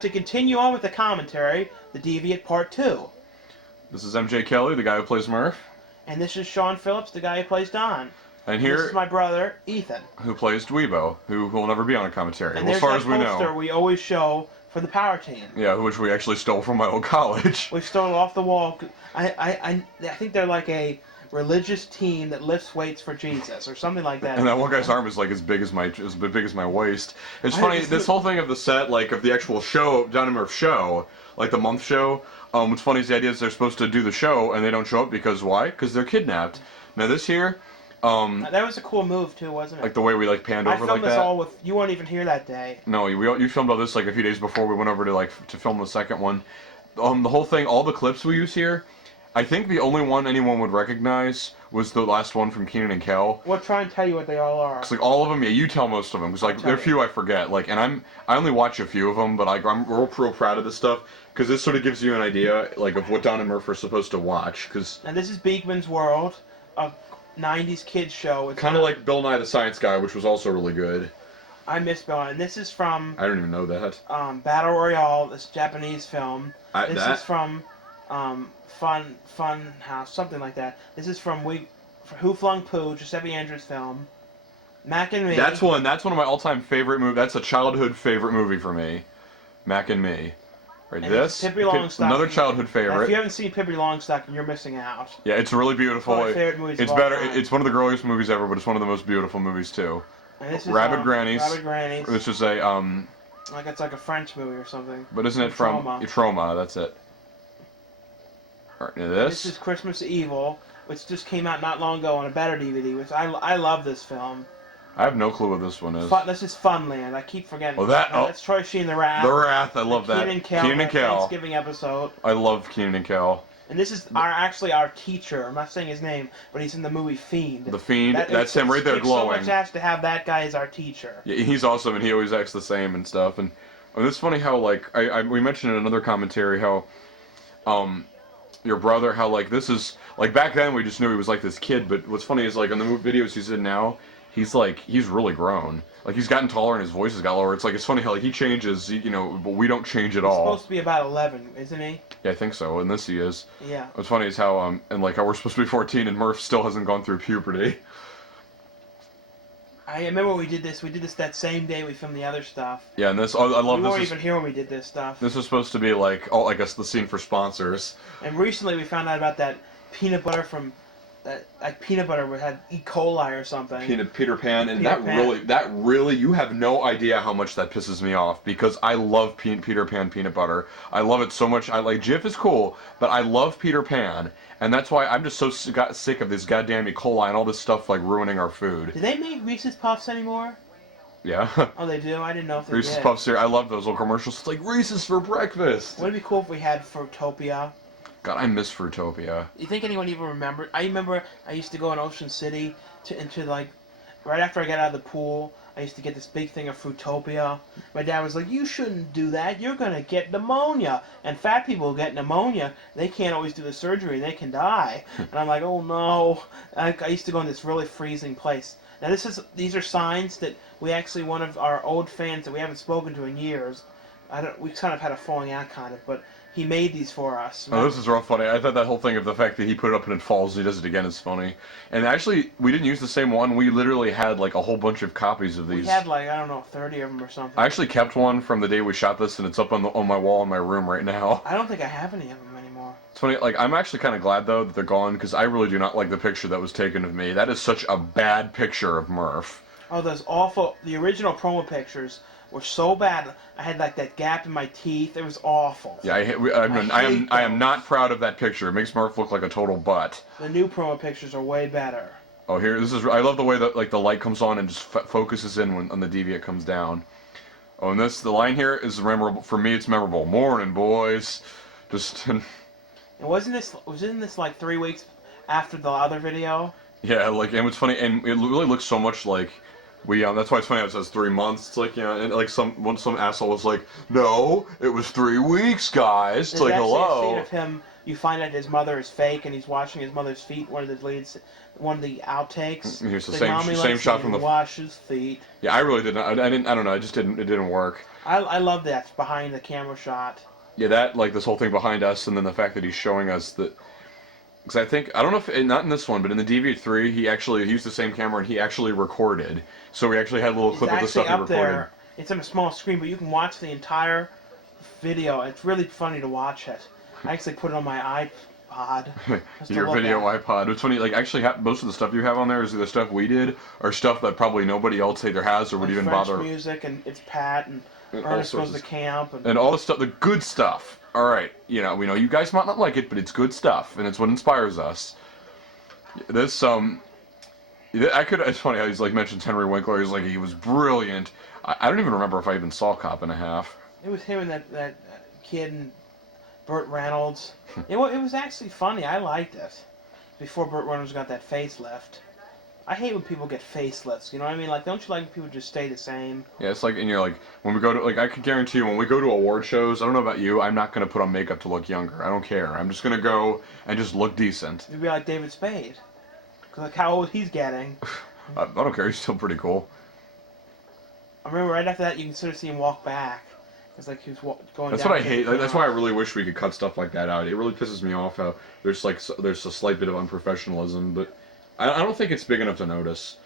To continue on with the commentary, the Deviate Part 2. This is MJ Kelly, the guy who plays Murph. And this is Sean Phillips, the guy who plays Don. And here... This is my brother, Ethan. Who plays Dweebo, who will never be on a commentary, And as far as we poster know. we always show for the Power Team. Yeah, which we actually stole from my old college. We stole it off the wall. I think they're like a religious team that lifts weights for Jesus, or something like that. And that one guy's arm is like as big as my waist. It's funny, this whole thing of the set, like of the actual show, Don and Murph show, like the month show. What's funny is the idea is they're supposed to do the show and they don't show up because why? Because they're kidnapped. Now this here, that was a cool move too, wasn't it? like the way we like panned over like that. I filmed this all with. You weren't even here that day. No, you filmed all this like a few days before we went over to film the second one. The whole thing, all the clips we use here. I think the only one anyone would recognize was the last one from Kenan and Kel. Well, try and tell you what they all are. Cause like all of them, yeah, you tell most of them. Cause like there are a few I forget. Like, and I only watch a few of them, but I'm real proud of this stuff because this sort of gives you an idea like of what Don and Murph are supposed to watch. Cause and this is Beekman's World, a '90s kids show. Kind of like Bill Nye the Science Guy, which was also really good. I miss Bill Nye. And this is from. I don't even know that. Battle Royale, this Japanese film. This is from. Fun House, something like that. This is from Who Flung Pooh, Giuseppe Andrews film. Mac and Me. That's one of my all-time favorite movies. That's a childhood favorite movie for me. Mac and Me. Right, and this Pippi Longstocking. Another childhood favorite. If you haven't seen Pippi Longstocking, you're missing out. Yeah, it's really beautiful. One of my favorite movies it's of all better. time. It's one of the girliest movies ever, but it's one of the most beautiful movies too. And this is Rabbit Grannies. Rabbit Grannies. This is a like it's like a French movie or something. But isn't it from Trauma? That's it. Right, this is Christmas Evil, which just came out not long ago on a better DVD. Which I love this film. I have no clue what this one is. This is Funland. I keep forgetting. Oh, that's Troy Sheen, The Wrath. The Wrath. I love that. Kenan and Kel. Thanksgiving episode. I love Kenan and Kel. And this is actually our teacher. I'm not saying his name, but he's in the movie Fiend. The Fiend. That's him right there glowing. So much ass to have that guy as our teacher. Yeah, he's awesome, and he always acts the same and stuff. And it's funny how like we mentioned in another commentary how your brother, how like this is like back then we just knew he was like this kid, but what's funny is like on the videos he's in now, he's really grown. Like he's gotten taller and his voice has got lower. It's like it's funny how like he changes, but we don't change at all. He's supposed to be about 11, isn't he? Yeah, I think so. And this he is. Yeah. What's funny is how and like how we're supposed to be 14 and Murph still hasn't gone through puberty. I remember we did this that same day we filmed the other stuff. Yeah, and this I love this. We weren't even here when we did this stuff. This was supposed to be like I guess the scene for sponsors. And recently we found out about that peanut butter from peanut butter had E. coli or something. Peter Pan, and that really you have no idea how much that pisses me off because I love Peter Pan peanut butter. I love it so much. I like Jif is cool, but I love Peter Pan. And that's why I'm just so sick of this goddamn E. coli and all this stuff like ruining our food. Do they make Reese's Puffs anymore? Yeah. Oh, they do? I didn't know if they Reese's did. Puffs here. I love those little commercials. It's like Reese's for breakfast. Wouldn't it be cool if we had Fruitopia? God, I miss Fruitopia. You think anyone even remembered? I remember I used to go in Ocean City into like right after I got out of the pool. I used to get this big thing of Fruitopia. My dad was like, "You shouldn't do that. You're gonna get pneumonia. And fat people get pneumonia. They can't always do the surgery. They can die." And I'm like, "Oh no!" I used to go in this really freezing place. Now these are signs that we actually one of our old fans that we haven't spoken to in years. We kind of had a falling out kind of, but he made these for us. Oh, this is real funny. I thought that whole thing of the fact that he put it up and it falls and he does it again is funny. And actually, we didn't use the same one. We literally had like a whole bunch of copies of these. We had like, I don't know, 30 of them or something. I actually kept one from the day we shot this and it's up on my wall in my room right now. I don't think I have any of them anymore. It's funny, like I'm actually kind of glad though that they're gone because I really do not like the picture that was taken of me. That is such a bad picture of Murph. Oh, those awful, the original promo pictures were so bad. I had like that gap in my teeth. It was awful. Yeah, I am not proud of that picture. It makes Murph look like a total butt. The new promo pictures are way better. Oh, I love the way that like the light comes on and just focuses in when the deviate comes down. Oh, and the line here is memorable for me. It's memorable. Morning, boys. Just. And wasn't this like 3 weeks after the other video? Yeah, like and what's funny, and it really looks so much like. That's why it's funny how it says 3 months. It's like, and like some asshole was like, no, it was 3 weeks, guys. It's like, hello. There's actually a scene of him you find out his mother is fake and he's washing his mother's feet. One of the leads, one of the outtakes. Here's the Like, same Mommy same likes shot me from to the. wash his feet. Yeah, I really didn't. I didn't. I don't know. It just didn't. It didn't work. I love that behind the camera shot. Yeah, that like this whole thing behind us, and then the fact that he's showing us that. Because I think I don't know if not in this one, but in the Deviate 3, he used the same camera and he actually recorded. So we actually had a little clip of the stuff he recorded. There. It's on a small screen, but you can watch the entire video. It's really funny to watch it. I actually put it on my iPod. Your video iPod. It's funny. Like actually, most of the stuff you have on there is the stuff we did, or stuff that probably nobody else either has or would even French bother. Music and it's Pat and Ernest goes to camp and all the stuff, the good stuff. All right, we know you guys might not like it, but it's good stuff, and it's what inspires us. This it's funny how he's like mentions Henry Winkler. He's like he was brilliant. I don't even remember if I even saw Cop and a Half. It was him and that kid and Burt Reynolds. it was actually funny. I liked it. Before Burt Reynolds got that facelift. I hate when people get facelifts, you know what I mean? Like, don't you like when people just stay the same? Yeah, it's like, and you're like, when we go to, like, I can guarantee you, when we go to award shows, I don't know about you, I'm not going to put on makeup to look younger. I don't care. I'm just going to go and just look decent. You'd be like David Spade. Because, like, how old he's getting. I don't care. He's still pretty cool. I remember right after that, you can sort of see him walk back. It's like he was going That's down. what I hate. Like, that's why I really wish we could cut stuff like that out. It really pisses me off how there's, like, there's a slight bit of unprofessionalism, but I don't think it's big enough to notice.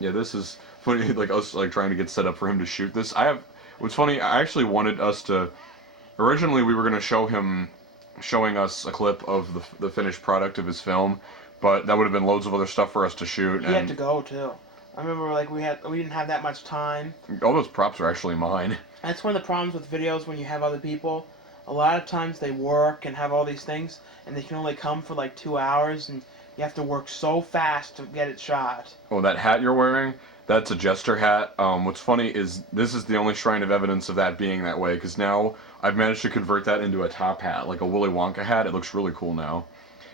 Yeah, this is funny, like us like trying to get set up for him to shoot this. What's funny, I actually wanted us to, originally we were going to show him, showing us a clip of the finished product of his film, but that would have been loads of other stuff for us to shoot. He had to go, too. I remember, like, we didn't have that much time. All those props are actually mine. That's one of the problems with videos when you have other people. A lot of times they work and have all these things, and they can only come for, like, 2 hours, and you have to work so fast to get it shot. Oh, that hat you're wearing? That's a jester hat. What's funny is this is the only shrine of evidence of that being that way, because now I've managed to convert that into a top hat, like a Willy Wonka hat. It looks really cool now.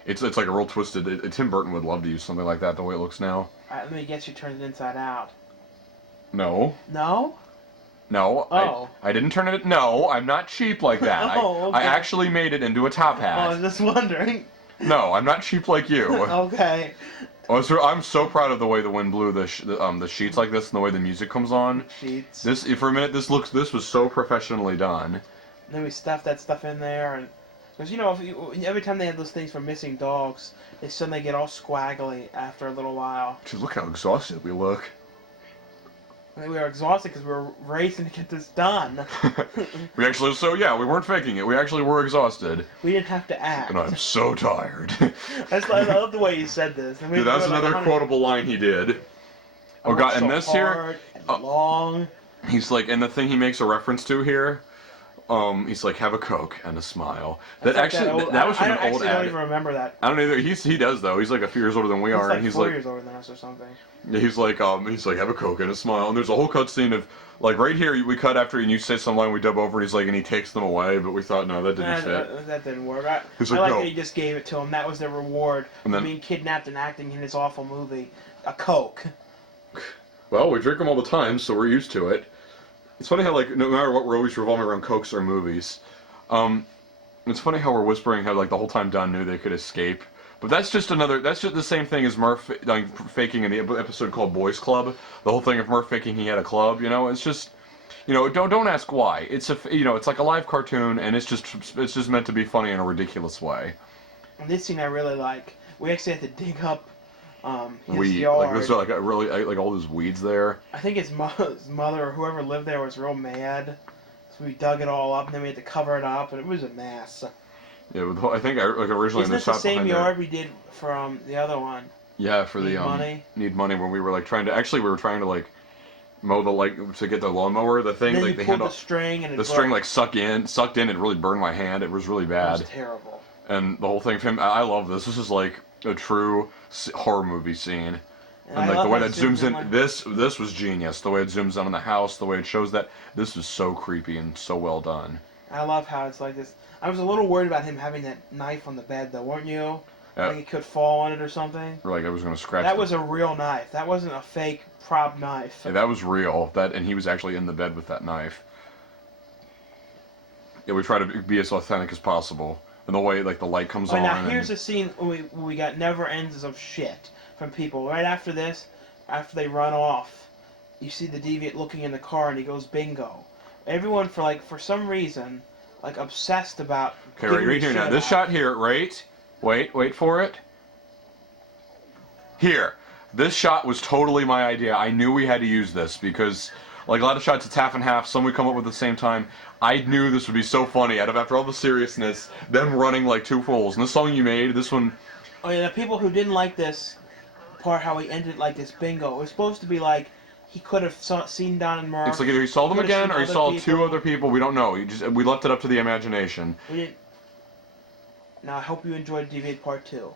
It's like a real twisted. Tim Burton would love to use something like that the way it looks now. Let me guess, you turned it inside out. No. No? No. Oh. I didn't turn it. No, I'm not cheap like that. Oh, okay. I actually made it into a top hat. Oh, I was just wondering. No, I'm not cheap like you. Okay. Oh, so I'm so proud of the way the wind blew the sheets like this and the way the music comes on. Sheets. This for a minute, this was so professionally done. Then we stuffed that stuff in there, and because every time they have those things for missing dogs, they suddenly get all squaggly after a little while. Dude, look how exhausted we look. And we were exhausted because we were racing to get this done. We weren't faking it. We actually were exhausted. We didn't have to act. And I'm so tired. I love the way you said this. And Dude, that's another quotable line he did. Oh god, and this here, long. He's like, and the thing he makes a reference to here, he's like, have a Coke and a smile. That was from an old ad. I don't even remember that. I don't either. He does though. He's like a few years older than we are, like and he's 4 like years older than us or something. He's like, have a Coke and a smile. And there's a whole cutscene of, like, right here, we cut after, and you say some line, we dub over, and he's like, and he takes them away, but we thought, no, that didn't fit. That didn't work. He's I like, like no. that he just gave it to him. That was the reward for being kidnapped and acting in this awful movie. A Coke. Well, we drink them all the time, so we're used to it. It's funny how, like, no matter what, we're always revolving around Cokes or movies. It's funny how we're whispering how, like, the whole time Don knew they could escape. But that's just the same thing as Murph faking in the episode called Boys Club. The whole thing of Murph faking he had a club, it's just, don't ask why. It's it's like a live cartoon, and it's just meant to be funny in a ridiculous way. And this scene I really like. We actually had to dig up his yard. yard. Like, there's like all those weeds there. I think his mother or whoever lived there was real mad. So we dug it all up, and then we had to cover it up, and it was a mess. Yeah, I think originally Isn't this the same yard we did from the other one? Yeah, for Need Money. Need Money when we were like trying to like mow to get the lawnmower. The thing then like the string and the string like sucked in. It really burned my hand. It was really bad. It was terrible. And the whole thing of him, I love this. This is like a true horror movie scene. And like the way that zooms in, this was genius. The way it zooms in on the house, the way it shows that, this was so creepy and so well done. I love how it's like this. I was a little worried about him having that knife on the bed, though, weren't you? Like it could fall on it or something. Or like I was going to scratch. That was a real knife. That wasn't a fake prop knife. Yeah, that was real. And he was actually in the bed with that knife. Yeah, we try to be as authentic as possible. and the way like the light comes Oh, on. now And here's a scene where we got never ends of shit from people. Right after this, after they run off, you see the deviate looking in the car and he goes bingo. Everyone for some reason obsessed about. okay, giving right me here now. shit This about- shot here, right? Wait for it. Here, this shot was totally my idea. I knew we had to use this because, like a lot of shots, it's half and half. Some we come up with at the same time. I knew this would be so funny. After all the seriousness, them running like two fools. And this song you made, this one. Oh yeah, the people who didn't like this part, how he ended like this bingo. It was supposed to be like he could have seen Don and Mark. It's like either he saw them Could've again seen or he other saw people. two other people. We don't know. We left it up to the imagination. We didn't. Now I hope you enjoyed Deviate Part 2.